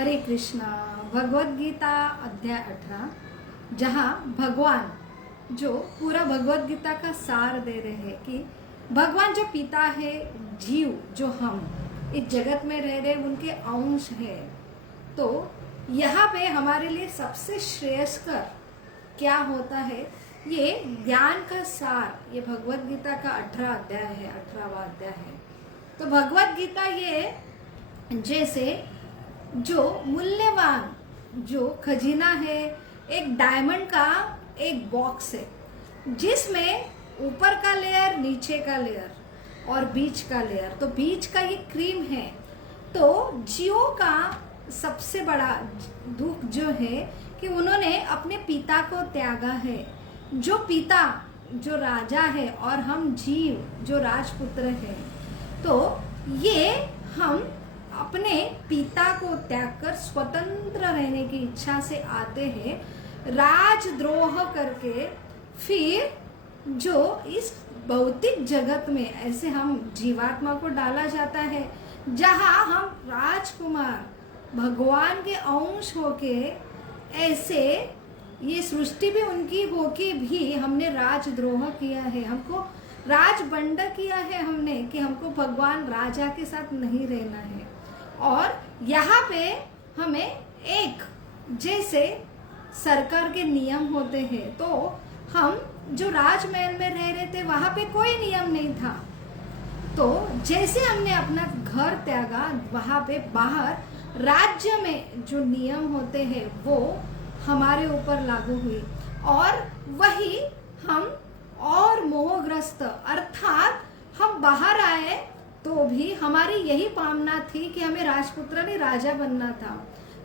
हरे कृष्णा। भगवत गीता अध्याय 18, जहाँ भगवान जो पूरा भगवत गीता का सार दे रहे हैं कि भगवान जो पिता है, जीव जो हम इस जगत में रह रहे उनके अंश है। तो यहाँ पे हमारे लिए सबसे श्रेयस्कर क्या होता है, ये ज्ञान का सार, ये भगवत गीता का 18 अध्याय है, 18वां अध्याय है। तो भगवत गीता ये जैसे जो मूल्यवान जो खजीना है, एक डायमंड का एक बॉक्स है जिसमें ऊपर का लेयर, नीचे का लेयर और बीच का लेयर। तो बीच का ये क्रीम है। तो जियो का सबसे बड़ा दुख जो है कि उन्होंने अपने पिता को त्यागा है। जो पिता जो राजा है और हम जीव जो राजपुत्र है, तो ये हम अपने पिता को त्याग कर स्वतंत्र रहने की इच्छा से आते हैं, राजद्रोह करके। फिर जो इस भौतिक जगत में ऐसे हम जीवात्मा को डाला जाता है, जहां हम राजकुमार भगवान के अंश होके, ऐसे ये सृष्टि भी उनकी होके भी हमने राजद्रोह किया है, हमको राजबंड किया है हमने कि हमको भगवान राजा के साथ नहीं रहना है। और यहाँ पे हमें एक जैसे सरकार के नियम होते हैं, तो हम जो राजमहल में रह रहे थे वहां पे कोई नियम नहीं था। तो जैसे हमने अपना घर त्यागा, वहां पे बाहर राज्य में जो नियम होते हैं वो हमारे ऊपर लागू हुई, और वही हम और मोहग्रस्त, अर्थात हम बाहर आए तो भी हमारी यही कामना थी कि हमें राजपुत्र नहीं राजा बनना था।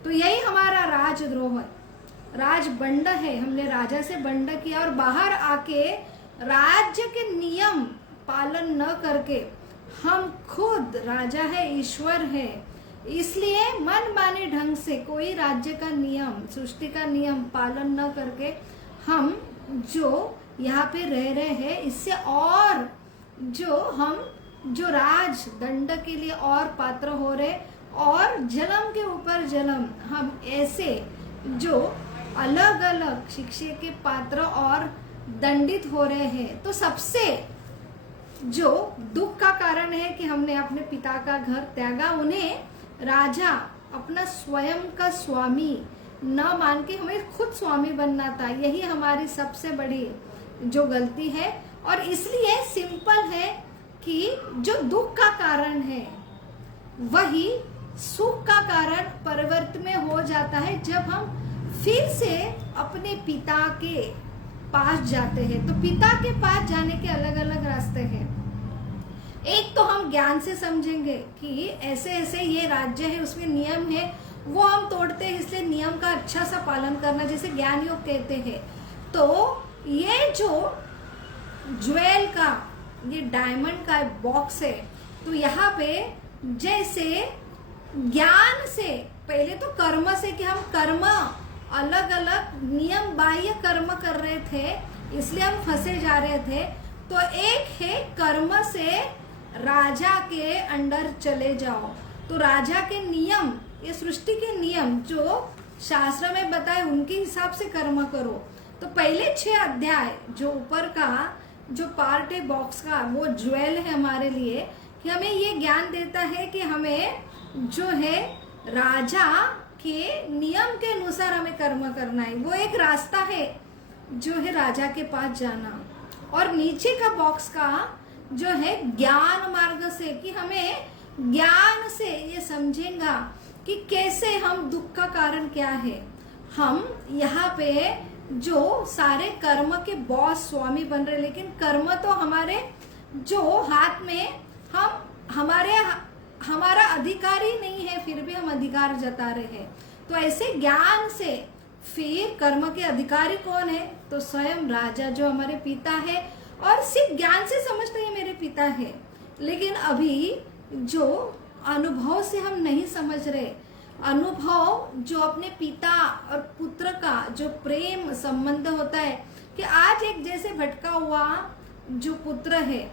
तो यही हमारा राजद्रोह, राजबंड है, हमने राजा से बंड किया और बाहर आके राज्य के नियम पालन न करके हम खुद राजा है, ईश्वर है, इसलिए मनमाने ढंग से कोई राज्य का नियम, सृष्टि का नियम पालन न करके हम जो यहाँ पे रह रहे हैं, इससे और जो हम जो राज दंड के लिए और पात्र हो रहे, और जन्म के ऊपर जन्म हम ऐसे जो अलग अलग शिक्षा के पात्र और दंडित हो रहे हैं। तो सबसे जो दुख का कारण है कि हमने अपने पिता का घर त्यागा, उन्हें राजा अपना स्वयं का स्वामी न मान के हमें खुद स्वामी बनना था। यही हमारी सबसे बड़ी जो गलती है, और इसलिए सिंपल है कि जो दुख का कारण है वही सुख का कारण परिवर्तन में हो जाता है जब हम फिर से अपने पिता के पास जाते हैं। तो पिता के पास जाने के अलग अलग रास्ते हैं। एक तो हम ज्ञान से समझेंगे कि ऐसे ऐसे ये राज्य है, उसमें नियम है, वो हम तोड़ते हैं, इसलिए नियम का अच्छा सा पालन करना, जैसे ज्ञान योग कहते हैं। तो ये जो ज्वेल का, ये डायमंड का बॉक्स है, तो यहाँ पे जैसे ज्ञान से, पहले तो कर्म से कि हम कर्म अलग अलग नियम बाह्य कर्म कर रहे थे, इसलिए हम फंसे जा रहे थे। तो एक है कर्म से राजा के अंडर चले जाओ। तो राजा के नियम, ये सृष्टि के नियम जो शास्त्र में बताए, उनके हिसाब से कर्म करो। तो पहले 6 अध्याय जो ऊपर का जो पार्ट है बॉक्स का, वो ज्वेल है हमारे लिए कि हमें ये ज्ञान देता है कि हमें जो है राजा के नियम के अनुसार हमें कर्म करना है। वो एक रास्ता है जो है राजा के पास जाना। और नीचे का बॉक्स का जो है ज्ञान मार्ग से, कि हमें ज्ञान से ये समझेगा कि कैसे हम दुख का कारण क्या है। हम यहाँ पे जो सारे कर्म के बॉस स्वामी बन रहे, लेकिन कर्म तो हमारे जो हाथ में, हमारा अधिकार ही नहीं है, फिर भी हम अधिकार जता रहे हैं। तो ऐसे ज्ञान से फिर कर्म के अधिकारी कौन है, तो स्वयं राजा जो हमारे पिता है। और सिर्फ ज्ञान से समझते हैं मेरे पिता है, लेकिन अभी जो अनुभव से हम नहीं समझ रहे, अनुभव जो अपने पिता और पुत्र का जो प्रेम संबंध होता है, कि आज एक जैसे भटका हुआ जो पुत्र है,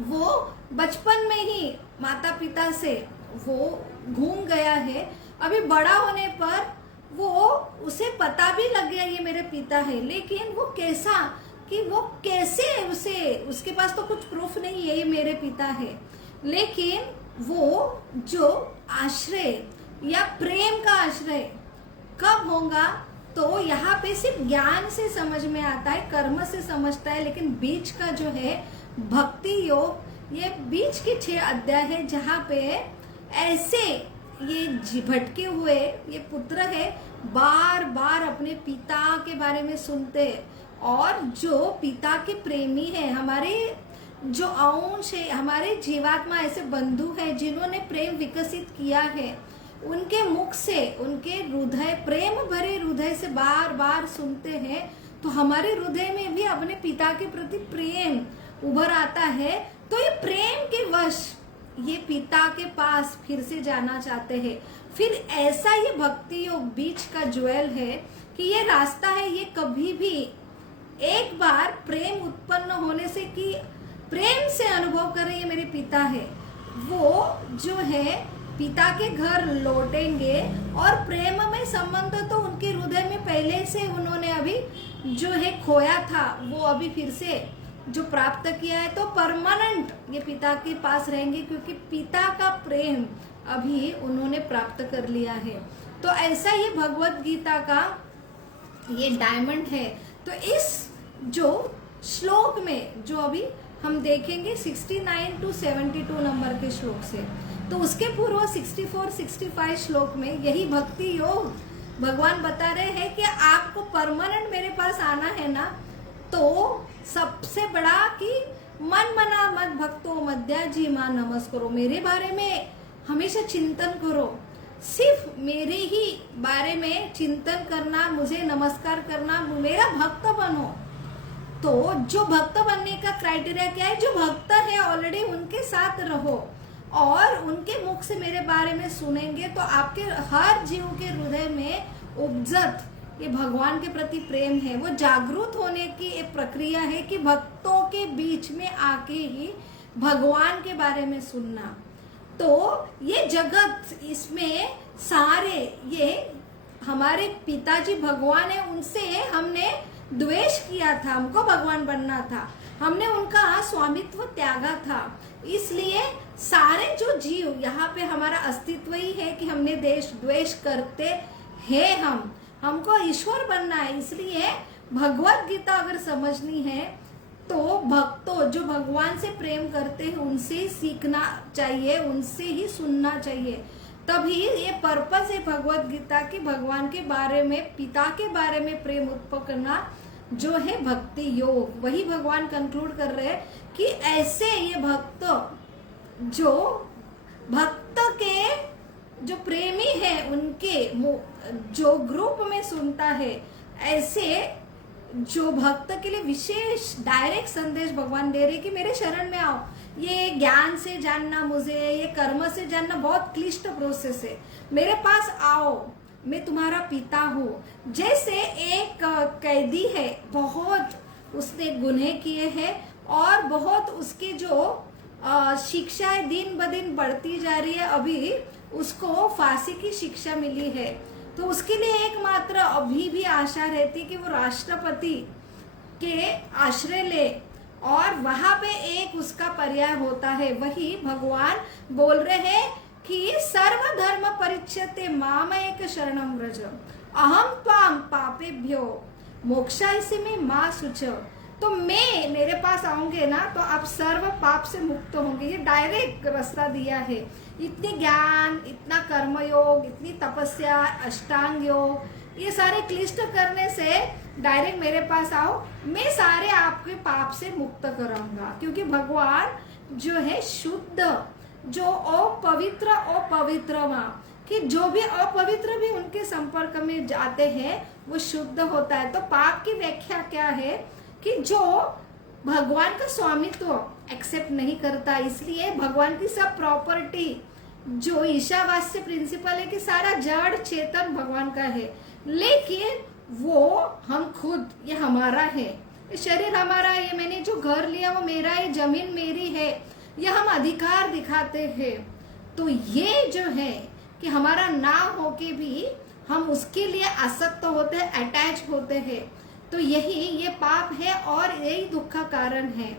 वो बचपन में ही माता पिता से वो घूम गया है, अभी बड़ा होने पर वो उसे पता भी लग गया ये मेरे पिता है, लेकिन वो कैसा कि वो कैसे उसे, उसके पास तो कुछ प्रूफ नहीं है ये मेरे पिता है, लेकिन वो जो आश्रय या प्रेम का आश्रय कब होगा, तो यहाँ पे सिर्फ ज्ञान से समझ में आता है, कर्म से समझता है, लेकिन बीच का जो है भक्ति योग, ये बीच के 6 अध्याय है जहाँ पे ऐसे ये भटके हुए ये पुत्र है बार बार अपने पिता के बारे में सुनते, और जो पिता के प्रेमी है, हमारे जो अंश है, हमारे जीवात्मा ऐसे बंधु है जिन्होंने प्रेम विकसित किया है, उनके मुख से, उनके हृदय, प्रेम भरे हृदय से बार बार सुनते हैं, तो हमारे हृदय में भी अपने पिता के प्रति प्रेम उभर आता है। तो ये प्रेम के वश ये पिता के पास फिर से जाना चाहते हैं। फिर ऐसा ये भक्ति योग बीच का ज्वेल है कि ये रास्ता है, ये कभी भी एक बार प्रेम उत्पन्न होने से कि प्रेम से अनुभव कर रहे ये मेरे पिता है, वो जो है पिता के घर लौटेंगे, और प्रेम में संबंध तो उनके हृदय में पहले से उन्होंने अभी जो है खोया था, वो अभी फिर से जो प्राप्त किया है, तो परमानेंट ये पिता के पास रहेंगे, क्योंकि पिता का प्रेम अभी उन्होंने प्राप्त कर लिया है। तो ऐसा ये भगवत गीता का ये डायमंड है। तो इस जो श्लोक में जो अभी हम देखेंगे 69 to 72 नंबर के श्लोक से, तो उसके पूर्व 64-65 श्लोक में यही भक्ति योग भगवान बता रहे हैं कि आपको परमानेंट मेरे पास आना है ना, तो सबसे बड़ा कि मन मना मत भक्तो मध्या जी मां नमस्करो, मेरे बारे में हमेशा चिंतन करो, सिर्फ मेरे ही बारे में चिंतन करना, मुझे नमस्कार करना, मेरा भक्त बनो। तो जो भक्त बनने का क्राइटेरिया क्या है, जो भक्त है ऑलरेडी उनके साथ रहो, और उनके मुख से मेरे बारे में सुनेंगे, तो आपके हर जीव के हृदय में उपजत ये भगवान के प्रति प्रेम है, वो जागरूक होने की एक प्रक्रिया है कि भक्तों के बीच में आके ही भगवान के बारे में सुनना। तो ये जगत, इसमें सारे ये हमारे पिताजी भगवान है, उनसे हमने द्वेष किया था, हमको भगवान बनना था, हमने उनका स्वामित्व त्यागा था, इसलिए सारे जो जीव यहाँ पे हमारा अस्तित्व ही है कि हमने देश द्वेष करते हैं, हमको ईश्वर बनना है। इसलिए भगवत गीता अगर समझनी है तो भक्तों जो भगवान से प्रेम करते हैं उनसे ही सीखना चाहिए, उनसे ही सुनना चाहिए, तभी ये पर्पस है भगवत गीता की, भगवान के बारे में, पिता के बारे में प्रेम उत्पन्न करना जो है भक्ति योग। वही भगवान कंक्लूड कर रहे हैं कि ऐसे ये भक्त जो भक्त के जो प्रेमी है उनके जो ग्रुप में सुनता है, ऐसे जो भक्त के लिए विशेष डायरेक्ट संदेश भगवान दे रहे कि मेरे शरण में आओ। ये ज्ञान से जानना, मुझे ये कर्म से जानना बहुत क्लिष्ट प्रोसेस है, मेरे पास आओ, मैं तुम्हारा पिता हूँ। जैसे एक कैदी है, बहुत उसने गुनाह किए हैं और बहुत उसके जो शिक्षाएं दिन ब दिन बढ़ती जा रही है, अभी उसको फांसी की शिक्षा मिली है, तो उसके लिए एकमात्र अभी भी आशा रहती कि वो राष्ट्रपति के आश्रय ले, और वहां पे एक उसका पर्याय होता है। वही भगवान बोल रहे हैं कि सर्वधर्म परिच्यते माम एक शरणम व्रज अहम त्वाम पापेभ्यो मोक्षायसि में मां शुच। तो मेरे पास आओगे ना तो आप सर्व पाप से मुक्त होंगे। ये डायरेक्ट रास्ता दिया है। इतने ज्ञान, इतना कर्मयोग, इतनी तपस्या, अष्टांग योग, ये सारे क्लिष्ट करने से डायरेक्ट मेरे पास आओ, मैं सारे आपके पाप से मुक्त कराऊंगा। क्योंकि भगवान जो है शुद्ध, जो अपवित्र वहाँ कि जो भी अपवित्र भी उनके संपर्क में जाते हैं वो शुद्ध होता है। तो पाप की व्याख्या क्या है कि जो भगवान का स्वामित्व एक्सेप्ट नहीं करता, इसलिए भगवान की सब प्रॉपर्टी जो ईशावास्य प्रिंसिपल है कि सारा जड़ चेतन भगवान का है, लेकिन वो हम खुद, ये हमारा है, ये शरीर हमारा है, ये मैंने जो घर लिया वो मेरा है, जमीन मेरी है, ये हम अधिकार दिखाते हैं। तो ये जो है कि हमारा ना हो के भी हम उसके लिए आसक्त होते हैं, अटैच होते हैं, तो यही ये पाप है और यही दुख का कारण है।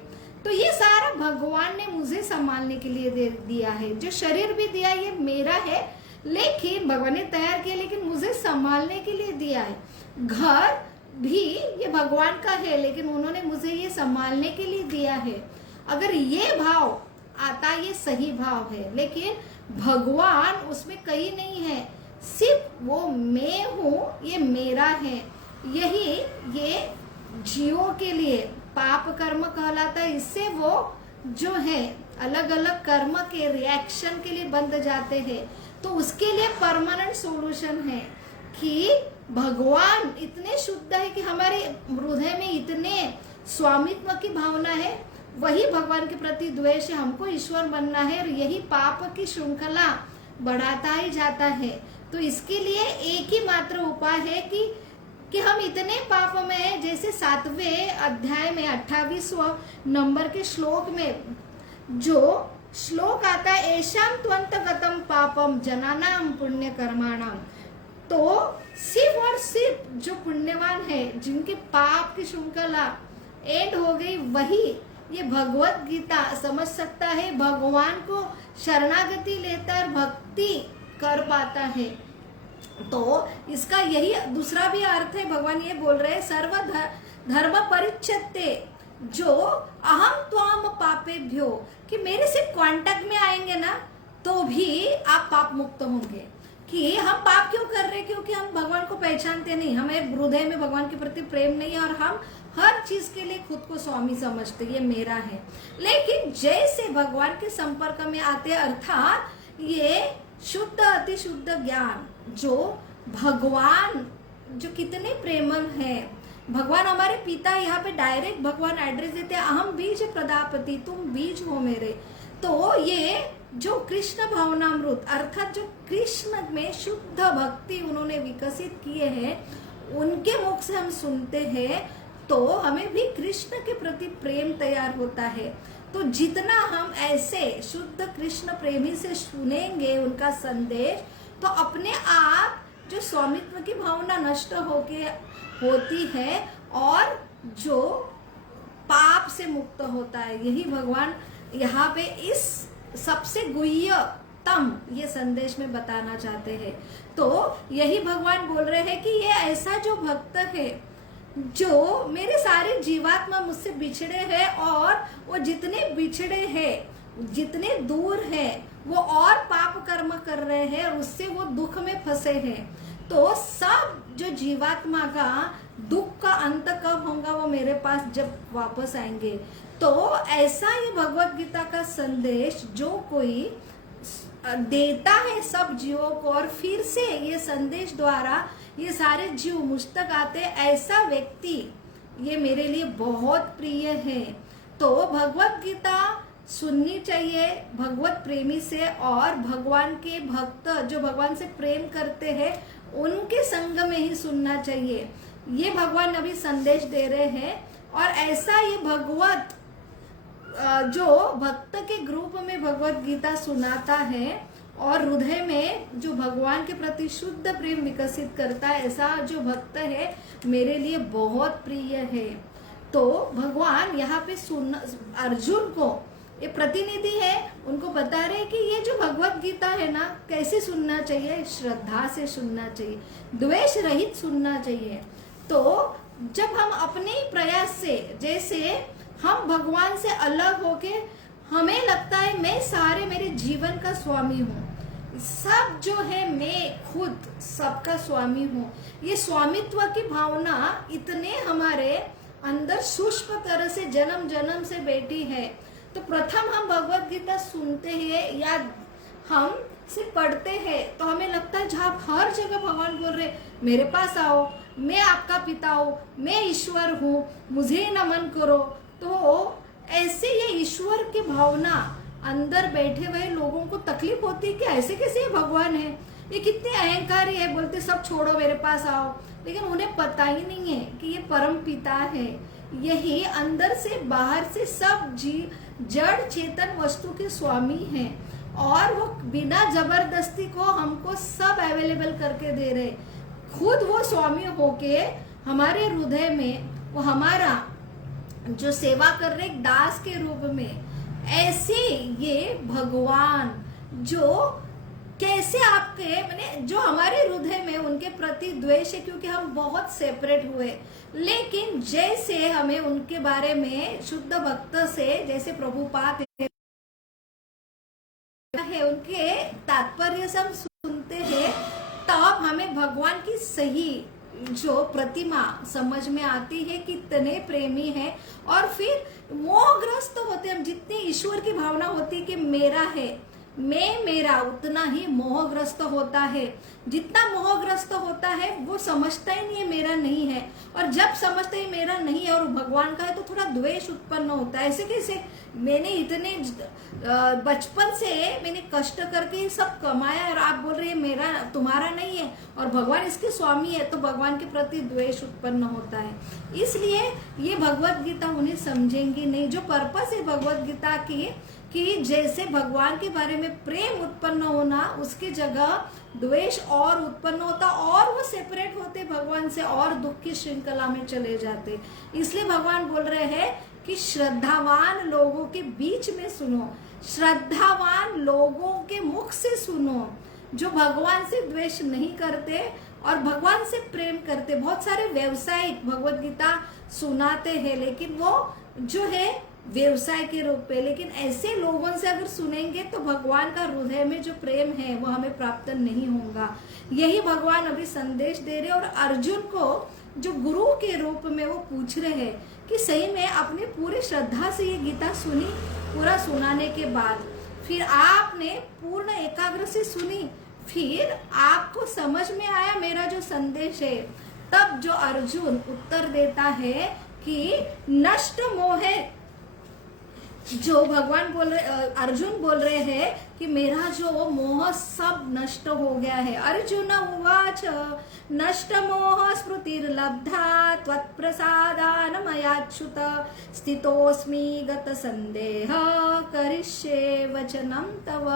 तो ये सारा भगवान ने मुझे संभालने के लिए दे दिया है। जो शरीर भी दिया ये मेरा है, लेकिन भगवान ने तैयार किया, लेकिन मुझे संभालने के लिए दिया है। घर भी ये भगवान का है, लेकिन उन्होंने मुझे ये संभालने के लिए दिया है। अगर ये भाव आता, ये सही भाव है, लेकिन भगवान उसमें कहीं नहीं है, सिर्फ वो मैं हूँ, ये मेरा है। यही ये जीवों के लिए पाप कर्म कहलाता है। इससे वो जो है अलग अलग कर्म के रिएक्शन के लिए बंध जाते हैं। तो उसके लिए परमानेंट सॉल्यूशन है कि भगवान इतने शुद्ध है कि हमारे हृदय में इतने स्वामित्व की भावना है, वही भगवान के प्रति द्वेष है, हमको ईश्वर बनना है, और यही पाप की श्रृंखला बढ़ाता ही जाता है। तो इसके लिए एक ही मात्र उपाय है कि हम इतने पाप में हैं, जैसे 7वें अध्याय में 28वां नंबर के श्लोक में जो श्लोक आता है, एशाम त्वंत गतम पापम जनानाम पुण्य कर्माणाम। तो सिर्फ और सिर्फ जो पुण्यवान है, जिनके पाप की श्रृंखला एंड हो गई, वही ये भगवत गीता समझ सकता है, भगवान को शरणागति लेता है, भक्ति कर पाता है। तो इसका यही दूसरा भी अर्थ है। भगवान ये बोल रहे हैं, सर्व धर्म परिच्छेदते जो अहम त्वाम पापेभ्यो, कि मेरे से कांटेक्ट में आएंगे ना तो भी आप पाप मुक्त होंगे। कि हम पाप क्यों कर रहे हैं? क्योंकि हम भगवान को पहचानते नहीं, हमें हृदय में भगवान के प्रति प्रेम नहीं है, और हम हर चीज के लिए खुद को स्वामी समझते, ये मेरा है। लेकिन जैसे भगवान के संपर्क में आते, अर्थात ये शुद्ध अति शुद्ध ज्ञान, जो भगवान जो कितने प्रेमल है, भगवान हमारे पिता, यहाँ पे डायरेक्ट भगवान एड्रेस देते हैं, अहम बीज प्रदापति, तुम बीज हो मेरे। तो ये जो कृष्ण भावनामृत, अर्थात जो कृष्ण में शुद्ध भक्ति उन्होंने विकसित किए हैं, उनके मुख से हम सुनते हैं, तो हमें भी कृष्ण के प्रति प्रेम तैयार होता है। तो जितना हम ऐसे शुद्ध कृष्ण प्रेमी से सुनेंगे उनका संदेश, तो अपने आप जो स्वामित्व की भावना नष्ट होती है और जो पाप से मुक्त होता है। यही भगवान यहाँ पे इस सबसे गुह्यतम ये संदेश में बताना चाहते हैं। तो यही भगवान बोल रहे हैं कि ये ऐसा जो भक्त है, जो मेरे सारे जीवात्मा मुझसे बिछड़े हैं, और वो जितने बिछड़े हैं, जितने दूर हैं, वो और पाप कर्म कर रहे हैं, और उससे वो दुख में फंसे हैं। तो सब जो जीवात्मा का दुख का अंत कब होगा? वो मेरे पास जब वापस आएंगे। तो ऐसा ये भगवत गीता का संदेश जो कोई देता है सब जीवों को, और फिर से ये संदेश द्वारा ये सारे जीव मुझ तक आते, ऐसा व्यक्ति ये मेरे लिए बहुत प्रिय है। तो भगवत गीता सुननी चाहिए भगवत प्रेमी से, और भगवान के भक्त जो भगवान से प्रेम करते हैं उनके संग में ही सुनना चाहिए। ये भगवान अभी संदेश दे रहे हैं। और ऐसा ये भगवत जो भक्त के ग्रुप में भगवत गीता सुनाता है और हृदय में जो भगवान के प्रति शुद्ध प्रेम विकसित करता है, ऐसा जो भक्त है मेरे लिए बहुत प्रिय है। तो भगवान यहाँ पे अर्जुन को, ये प्रतिनिधि है, उनको बता रहे कि ये जो भगवत गीता है ना, कैसे सुनना चाहिए? श्रद्धा से सुनना चाहिए, द्वेष रहित सुनना चाहिए। तो जब हम अपने ही प्रयास से, जैसे हम भगवान से अलग होके हमें लगता है मैं सारे मेरे जीवन का स्वामी हूँ, सब जो है मैं खुद सबका स्वामी हूँ, ये स्वामित्व की भावना इतने हमारे अंदर सूक्ष्म तरह से जन्म जन्म से बैठी है। तो प्रथम हम भगवत गीता सुनते हैं या हम सिर्फ पढ़ते हैं, तो हमें लगता है जहाँ हर जगह भगवान बोल रहे मेरे पास आओ, मैं आपका पिता हूँ, मैं ईश्वर हूँ, मुझे नमन करो। तो ऐसे ये ईश्वर की भावना अंदर बैठे हुए लोगों को तकलीफ होती है कि ऐसे कैसे भगवान है, ये कितने अहंकारी है, बोलते सब छोड़ो मेरे पास आओ। लेकिन उन्हें पता ही नहीं है कि ये परम पिता है, यही अंदर से बाहर से सब जड़ चेतन वस्तु के स्वामी हैं। और वो बिना जबरदस्ती को हमको सब अवेलेबल करके दे रहे, खुद वो स्वामी होके हमारे हृदय में वो हमारा जो सेवा कर रहे एक दास के रूप में। ऐसे ये भगवान जो कैसे आपके मैंने जो हमारे हृदय में उनके प्रति द्वेष है, क्योंकि हम बहुत सेपरेट हुए, लेकिन जैसे हमें उनके बारे में शुद्ध भक्त से जैसे प्रभुपाद है उनके तात्पर्य से हम सुनते हैं, तब हमें भगवान की सही जो प्रतिमा समझ में आती है, कितने प्रेमी है। और फिर मोहग्रस्त होते हम, जितनी ईश्वर की भावना होती है कि मेरा है, मैं मेरा, उतना ही मोहग्रस्त होता है। जितना मोहग्रस्त होता है वो समझता ही नहीं है मेरा नहीं है, और जब समझता ही मेरा नहीं है और भगवान का है तो थोड़ा द्वेष उत्पन्न होता है। ऐसे कैसे, मैंने इतने बचपन से मैंने कष्ट करके सब कमाया और आप बोल रहे हैं मेरा तुम्हारा नहीं है, और भगवान इसके स्वामी है, तो भगवान के प्रति द्वेष उत्पन्न होता है। इसलिए ये भगवत गीता उन्हें समझेंगी नहीं। जो पर्पस है भगवत गीता की कि जैसे भगवान के बारे में प्रेम उत्पन्न होना, उसकी जगह द्वेष और उत्पन्न होता और वो सेपरेट होते भगवान से और दुख की श्रृंखला में चले जाते। इसलिए भगवान बोल रहे हैं कि श्रद्धावान लोगों के बीच में सुनो, श्रद्धावान लोगों के मुख से सुनो, जो भगवान से द्वेष नहीं करते और भगवान से प्रेम करते। बहुत सारे व्यवसायिक भगवत गीता सुनाते हैं, लेकिन वो जो है व्यवसाय के रूप पे, लेकिन ऐसे लोगों से अगर सुनेंगे तो भगवान का हृदय में जो प्रेम है वो हमें प्राप्त नहीं होगा। यही भगवान अभी संदेश दे रहे, और अर्जुन को जो गुरु के रूप में वो पूछ रहे हैं कि सही में अपने पूरे श्रद्धा से ये गीता सुनी, पूरा सुनाने के बाद फिर आपने पूर्ण एकाग्र से सुनी, फिर आपको समझ में आया मेरा जो संदेश है, तब जो अर्जुन उत्तर देता है कि नष्ट मोह, जो भगवान बोल रहे, अर्जुन बोल रहे हैं कि मेरा जो मोह सब नष्ट हो गया है। अर्जुन उवाच नष्ट मोह स्मृतिर्लब्धा त्वत्प्रसादान मयाच्युत स्थितोस्मि गत संदेह करिष्ये वचनम तव।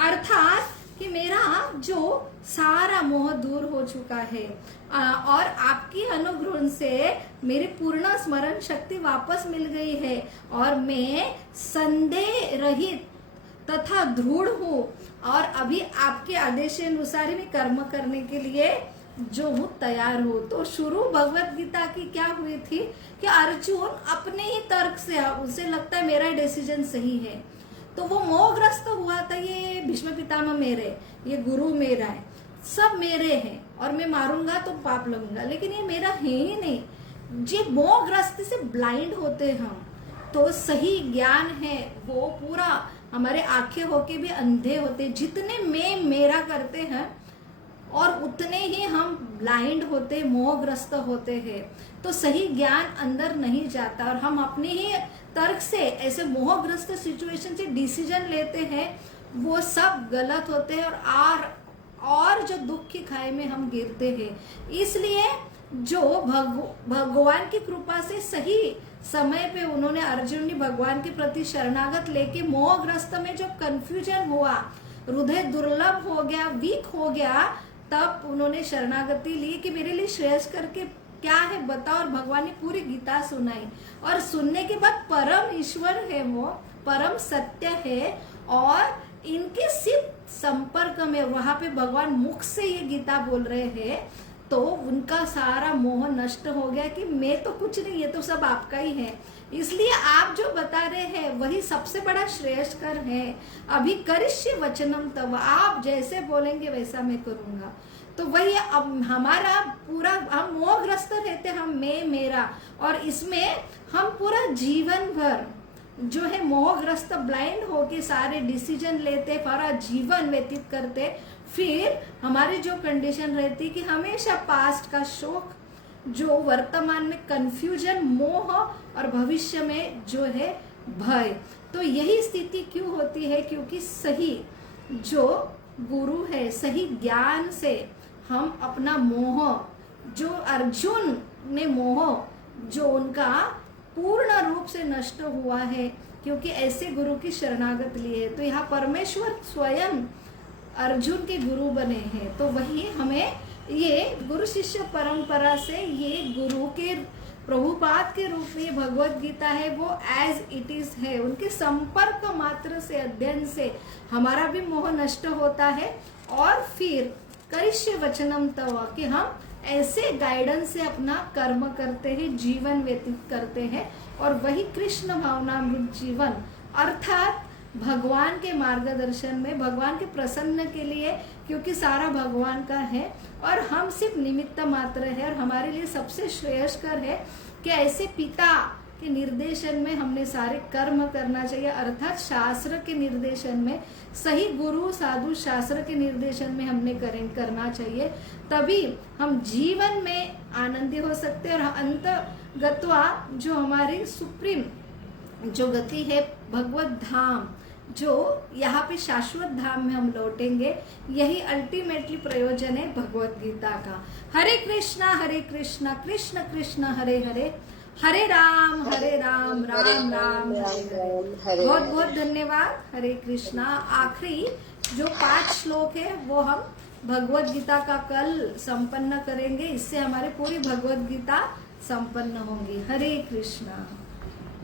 अर्थात कि मेरा जो सारा मोह दूर हो चुका है और आपकी अनुग्रह से मेरी पूर्ण स्मरण शक्ति वापस मिल गई है, और मैं संदेह रहित तथा दृढ़ हूँ, और अभी आपके आदेशानुसार ही कर्म करने के लिए जो हूँ तैयार हूँ। तो शुरू भगवत गीता की क्या हुई थी कि अर्जुन अपने ही तर्क से, उसे लगता है मेरा डिसीजन सही है, तो वो मोहग्रस्त हुआ था। ये भीष्म पितामह मेरे, ये गुरु मेरा है, सब मेरे हैं, और मैं मारूंगा तो पाप लगूंगा, लेकिन ये मेरा है ही नहीं। जे मोहग्रस्त से ब्लाइंड होते हम, तो सही ज्ञान है वो पूरा हमारे आंखें होके भी अंधे होते। जितने मैं मेरा करते हैं और उतने ही हम ब्लाइंड होते, मोहग्रस्त होते हैं, तो सही ज्ञान अंदर नहीं जाता, और हम अपने ही तर्क से ऐसे मोहग्रस्त सिचुएशन से डिसीजन लेते हैं, वो सब गलत होते हैं, और जो दुख की खाई में हम गिरते हैं। इसलिए जो भगवान की कृपा से सही समय पे उन्होंने, अर्जुन ने भगवान के प्रति शरणागत लेके मोहग्रस्त में जो कंफ्यूजन हुआ, हृदय दुर्लभ हो गया, वीक हो गया, तब उन्होंने शरणागति ली कि मेरे लिए श्रेयस करके क्या है बताओ, और भगवान ने पूरी गीता सुनाई। और सुनने के बाद परम ईश्वर है वो, परम सत्य है, और इनके सिर्फ संपर्क में वहां पे भगवान मुख से ये गीता बोल रहे हैं, तो उनका सारा मोह नष्ट हो गया कि मैं तो कुछ नहीं, ये तो सब आपका ही है। इसलिए आप जो बता रहे हैं वही सबसे बड़ा श्रेयस्कर है। अभी करिष्य वचनम तव, आप जैसे बोलेंगे वैसा मैं करूंगा। तो वही अब हमारा पूरा, हम मोहग्रस्त रहते, हम मैं मेरा, और इसमें हम पूरा जीवन भर जो है मोहग्रस्त ब्लाइंड होके सारे डिसीजन लेते, सारा जीवन व्यतीत करते। फिर हमारी जो कंडीशन रहती कि हमेशा पास्ट का शोक, जो वर्तमान में कंफ्यूजन, मोह, और भविष्य में जो है भय। तो यही स्थिति क्यों होती है? क्योंकि सही जो गुरु है, सही ज्ञान से हम अपना मोह, जो अर्जुन ने मोह जो उनका पूर्ण रूप से नष्ट हुआ है, क्योंकि ऐसे गुरु की शरणागत लिए। तो यहाँ परमेश्वर स्वयं अर्जुन के गुरु बने हैं। तो वही हमें ये गुरु शिष्य परंपरा से ये गुरु के प्रभुपाद के रूप में भगवत गीता है वो एज इट इज है। उनके संपर्क मात्र से, अध्ययन से हमारा भी मोह नष्ट होता है। और फिर करिष्य वचनम तव, कि हम ऐसे गाइडेंस से अपना कर्म करते हैं, जीवन व्यतीत करते हैं। और वही कृष्ण भावनामृत जीवन, अर्थात भगवान के मार्गदर्शन में, भगवान के प्रसन्न के लिए, क्योंकि सारा भगवान का है और हम सिर्फ निमित्त मात्र है। और हमारे लिए सबसे श्रेयस्कर है कि ऐसे पिता के निर्देशन में हमने सारे कर्म करना चाहिए, अर्थात शास्त्र के निर्देशन में, सही गुरु साधु शास्त्र के निर्देशन में हमने करना चाहिए। तभी हम जीवन में आनंदी हो सकते हैं। और अंत गत्वा जो हमारी सुप्रीम जो गति है भगवत धाम, जो यहाँ पे शाश्वत धाम में हम लौटेंगे, यही अल्टीमेटली प्रयोजन है भगवत गीता का। हरे कृष्णा कृष्ण कृष्ण हरे हरे, हरे राम राम राम हरे। बहुत बहुत धन्यवाद। हरे कृष्णा। आखिरी जो 5 श्लोक है वो हम भगवत गीता का कल संपन्न करेंगे। इससे हमारी पूरी भगवत गीता संपन्न होंगी। हरे कृष्णा।